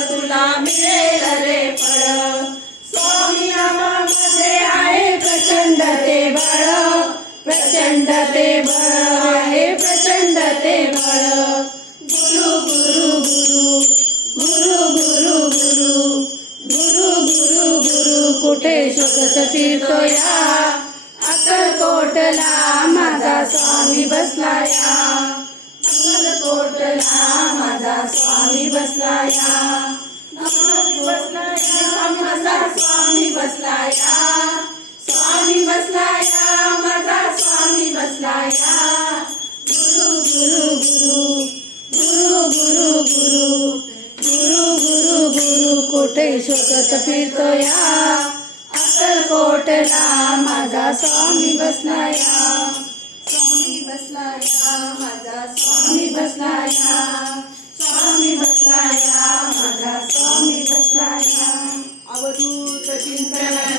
तुला मिळेल रे फळ. स्वामी प्रचंड ते बळ. प्रचंड ते बळ आहे प्रचंड ते बळ. गुरु गुरु गुरु. गुरु गुरु गुरु. गुरु गुरु गुरु. कुठे शोधत फिरतो या अक्कलकोटला माझा स्वामी बसलाया. अक्कलकोटला माझा स्वामी बसलाया. स्वामी बसलाया. माझा स्वामी बसलाया स्वामी माझा स्वामी बसलाया. गुरु गुरु गुरु गुरु गुरु गुरु गुरु गुरु गुरु कोठे शोधत फिरतो या. वाटला माझा स्वामी बसलाया. स्वामी बसलाया माझा स्वामी बसलाया. स्वामी बसलाया माझा स्वामी बसलाया. अवधूत चिंतन